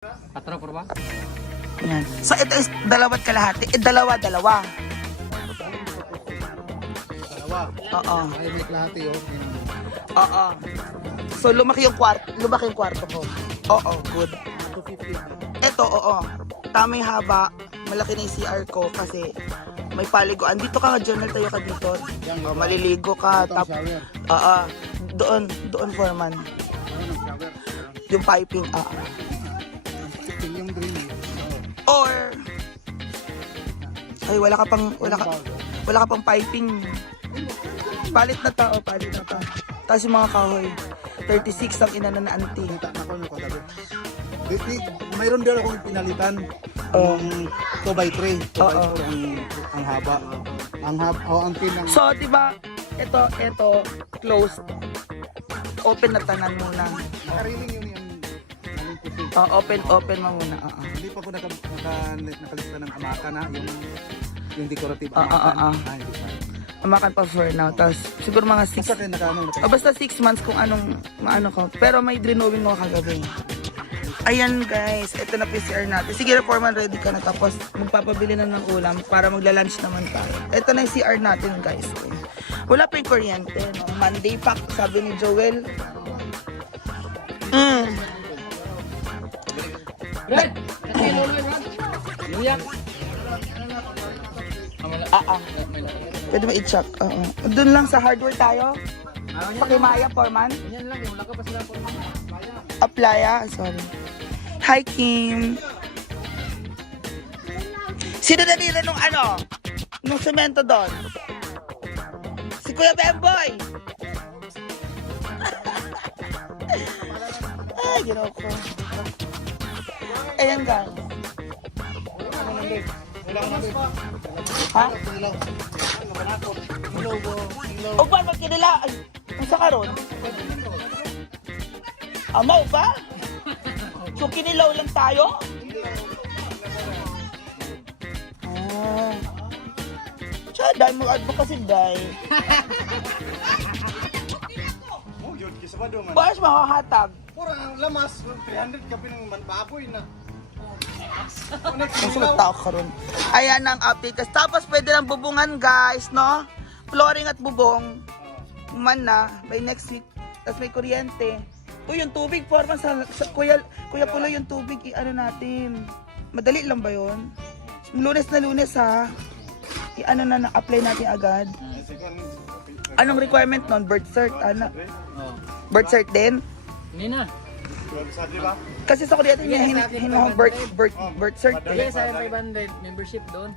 Patro po ba? Yan. So ito is dalawat kalahati. Dalawa. Dalawa. Oo. Ay, may kalahati oh. Oo. So lumaki yung kwarto ko. Oo, good. 250. Ito, oo. Tamang haba. Malaki na yung CR ko kasi may paliguan. Dito ka nga, journal tayo ka dito. Oh, maliligo ka. Ito ang shower. Oo. Doon foreman. Ayun ang shower. Yung piping. Ito yung drainage. Or ay wala ka pang piping. Palit na ta. Tapos yung mga kahoy. 36 ang inana na auntie. Kita na ko yung kagabi. Mayroon din akong pinalitan. Oh. 2x3. 2x3 Oo. ang haba. Ang pin ng... So, diba, ito, closed. Open na tanan muna. Nakariling yun yung pusi. Open mo muna. Hindi pa ko nakalista ng amaka na. Yung decorative Oo. amaka. Hindi pa. Umakan pa for now. Tapos, siguro mga 6. Basta kayo nakaano. Basta 6 months kung maano ko. Pero may drenowing mo kagabi. Ayan guys, ito na PCR natin. Sige na foreman, ready ka na. Tapos magpapabili na ng ulam para magla-lunch naman tayo. Ito na yung CR natin guys. Wala pa yung kuryente. No? Monday pack, sabi ni Joel. Red! Kasi lolo yung Red. Luyak. Pwede mo i-check. Doon lang sa hardware tayo. Pakimaya, foreman. Yan lang, wala ka pa sila po. Aplaya, sorry. Hi, Kim. Sino nanila nung nung semento doon? Si Kuya Bemboy. Ay, ginawa ko. Ayan guys. Ha? O ba, magkinila? Ay, kung sa karon? Amaw ba? So, kinilaw lang tayo? Siya, dahil mag-advocacy, dahil. Bakit makahatag? Pura lamas. 300 ka pinang baboy na. Ang sulat tao karon. Ayan ang update. Tapos pwede lang bubungan guys, no? Flooring at bubong. Man na, by next week. Tapos may kuryente. Uy, yung tubig, forma sa Kuya Pulo yung tubig, natin. Madali lang ba yun? Lunes na lunes ha. Na-apply natin agad. Anong requirement nun? Birth cert, Birth cert din? Hindi na. Kasi sa kuryente niya, birth cert. Yes, I have 500 membership doon.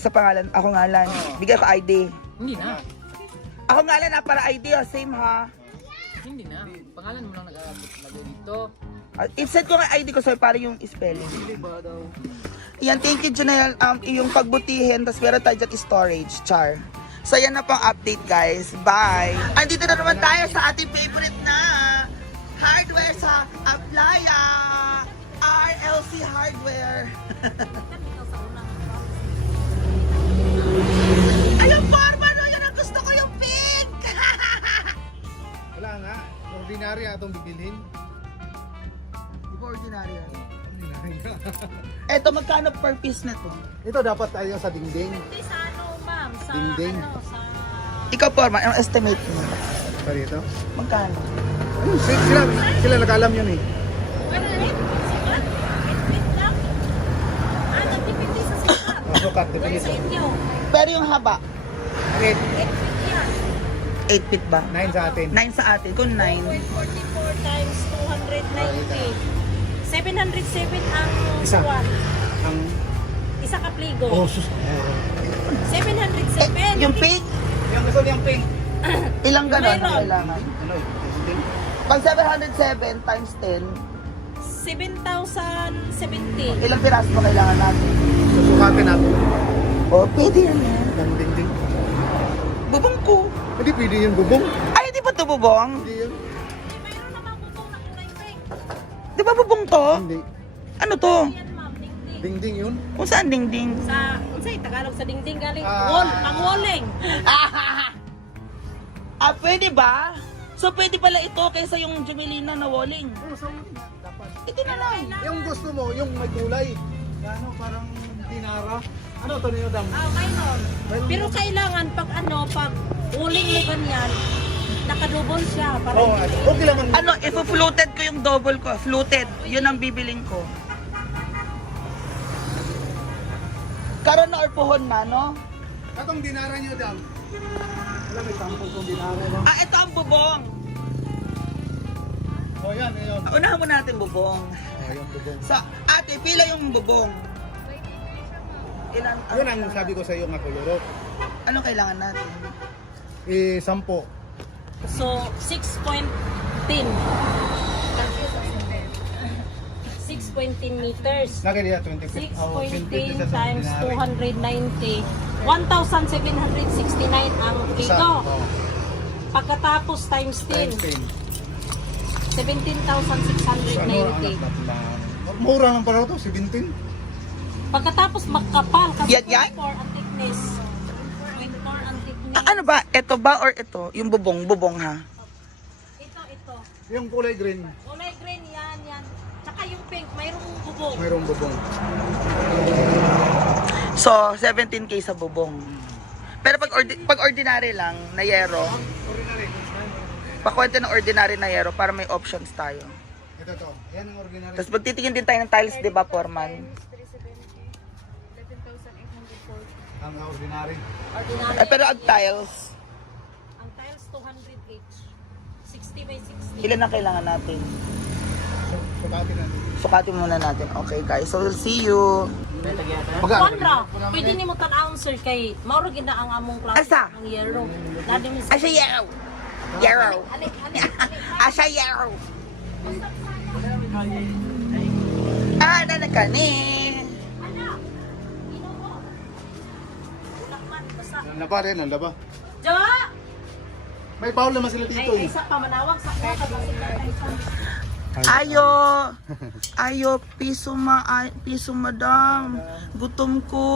Sa pangalan, ako ngalan. Bigay ko ID. Hindi na. Ako ngalan para ID, same ha. Hindi na. Pangalan mo lang nag-lagay dito. I-set ko nga ID ko sa'yo para yung spelling. Yan, thank you Janelle. Yung pagbutihin, tapos meron tayo dyan storage, char. So yan na pang update guys. Bye! Andito na naman tayo sa ating favorite na hardware sa Aplaya. RLC Hardware. Ayun, forma no! Yun ang gusto ko yung pink! Wala nga. Ordinary atong bibilhin. Di ba ordinary yan? Ordinary nga. Eto, magkano per piece na to? Ito dapat tayo sa dingding. Sa ma'am? Sa Dingding. sa... Ikaw, Forma, ang estimate mo? Pa rito. Magkano? Sila nakalam yun eh. Ano rin? Sikat? 8 lang? Nagpipindi sa sikat. Sukat, Doon dito. sa inyo. Pero yung haba, 8, 8 yan. 8 feet ba? 9 sa atin. 9 sa atin. Kung 9, 1.44 times 290. 707 ang Isa. swan. Ang... Isa ka pligo. Oh, sus. 707. yung pink, Yung gusto niyang pink. ilang ganon ang Meron. kailangan? Ano? Pag 707 times 10, 7,070. ilang piraso ba kailangan natin? Susukatin natin. Pwede yan eh. Ang dingding. Bubong ko. Hindi pwede yung bubong. Ay, di ba ito bubong? Hindi yun. Mayroon naman bubong na kulay pink. Di ba bubong to? Hindi. Ano to? Yan ma'am, dingding. Dingding yun. Kung saan dingding? Sa, unsay Tagalog sa dingding galing. Ah. Wall, pang-walling. Pwede ba? So, pwede pala ito kaysa yung Jumelina na walling. Dapat. Ito na lang. Yung gusto mo, yung may kulay. Ano, parang dinara. Ano to niyo, Dam? Mayroon. Pero kailangan pag uling mo ganyan, nakadouble siya. Para Oo, okay lang. Ano, ifo-fluted ko yung double ko. Fluted. Yun ang bibiling ko. Karon na or puhon na, no? Katong dinara niyo, Dam. Wala, may sample kong dinara. No? Ah, ito ang bubong. Oh, yan, yun. Unahan mo natin bubong. Oh, yung bubong. Sa ate, pila yung bubong? Ilan? Yun ang sabi ko sa iyo nga kuluro. Ano kailangan natin? 10. So, 6.10. 6.10 meters. Lagi niya 25. 6.10 times 290. 1,769 ang kilo. Pagkatapos times 10, 17,690. Mura lang pala ito, 17. Pagkatapos magkapal, kasi Yan, yan? 0.4 ang thickness. 0.4 ang thickness. Ano ba? Ito ba or ito? Yung bubong, bubong ha? Ito. Yung kulay green, Kulay green, yan. Tsaka yung pink, mayroong bubong. mayroong bubong. So, 17K sa bubong. Pero pag ordinary lang, na yero, pakwento ng ordinary na yero para may options tayo. Ito to. Yan ang ordinary. Tapos magtitingin din tayo ng tiles, di ba, Foreman? Ang ordinary. Ordinary. Pero ang tiles, Ang tiles, 200 each. 60 by 60. ilan ang kailangan natin? Sukatin natin. Sukatin muna natin. Okay, guys. So, we'll see you. Konra, pwede ni mo tan-aon sir kay mauro gid na ang among klase Asa? ng yero. Dadi mi Asa yero? Yero. Ali. Asa yero? Ah, na kani. Ana. Ginoo. Ulak man basta. Nandaba rin, nandaba. Jo. May Paul naman sila dito Ay eh. isa pa manawag sa kuha ka Ayo, piso madam. Gutom ko.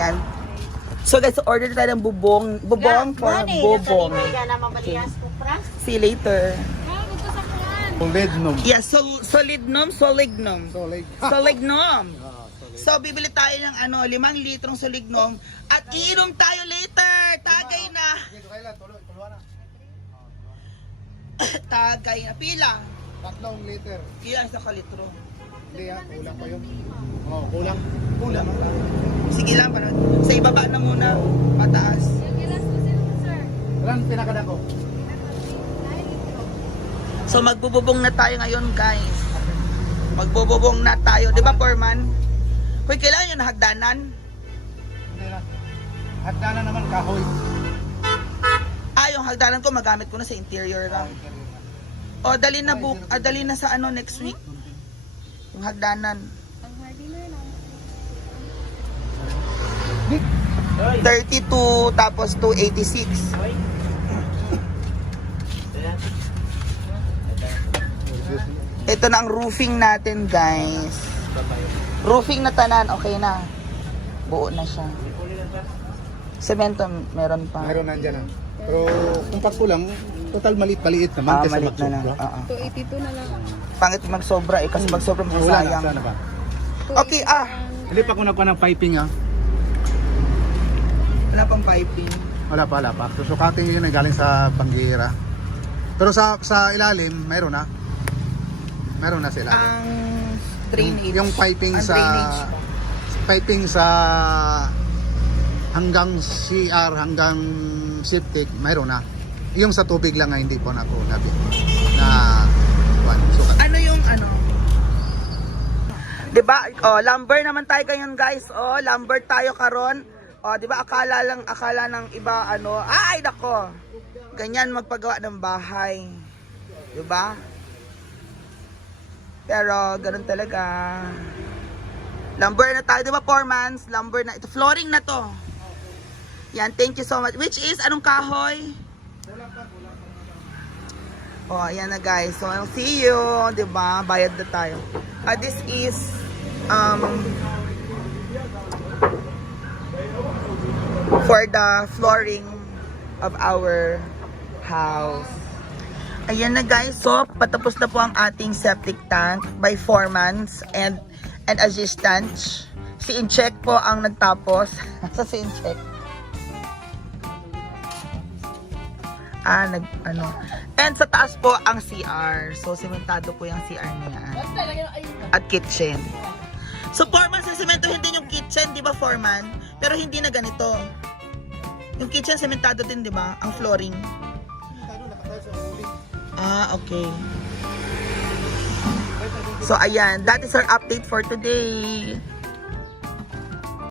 Yan. So guys, order tayo ng bubong for bubong. See you later. Legnum. Yeah, solidnom. Solid. Solignom. So, bibili tayo ng 5 litrong solignom at iinom tayo later. Tagay na. Tagay na. Pila? 3 liter. Pila sa kalitro? Hindi ah, kulang pa yun. Oo, kulang. Kulang. Sige lang, para sa ibaba na muna. Pataas. Ilan pinakada ko? So, magbububong na tayo ngayon, guys. Magbububong na tayo. Di ba, Foreman? Hoy, kailangan yun na hagdanan. Hindi na. Hagdanan naman kahoy. Yung hagdanan ko, magamit ko na sa interior lang. O, dali na sa next week. Yung hagdanan. 32 tapos 286. Ito na ang roofing natin, guys. Roofing na tanan, okay na. Buo na siya. Semento meron pa. Mayroon nandyan ah. Pero kung pagkulang, total maliit naman kasi Malit na lang. magsobra. 282 na lang. Pangit magsobra eh, kasi magsobra Wala na, masayang. sana ba? Okay, Hindi pa ko nakuha ng piping ah. Wala pang piping. Wala pa. Susukatin yun ay galing sa Bangira. Pero sa ilalim, mayroon na. Mayroon na sila. Ang drainage. Yung piping Ang sa drainage. piping sa hanggang CR, hanggang septic, mayroon na. Yung sa tubig lang nga hindi po na ako nabi. Na sukat. Ano yung ano? 'Di ba? Oh, lumber naman tayo ngayon, guys. Oh, lumber tayo karon. Oh, 'di ba akala ng iba ay nako. Ganyan magpagawa ng bahay. 'Di ba? Pero ganun talaga. Lumber na tayo, 'di ba, Foreman? Lumber na. Ito flooring na 'to. Yan, thank you so much. Which is anong kahoy? Oh, ayan na, guys. So, I'll see you, 'di ba? Bayad na tayo. This is for the flooring of our house. Ayan na guys, so patapos na po ang ating septic tank by foreman and assistant. Si Incheck po ang nagtapos. Sa si Incheck. And sa taas po ang CR. So sementado po yung CR niya. At kitchen. So foreman, sementohin din yung kitchen, di ba foreman? Pero hindi na ganito. Yung kitchen sementado din, di ba? Ang flooring. Okay. So ayan, that is our update for today.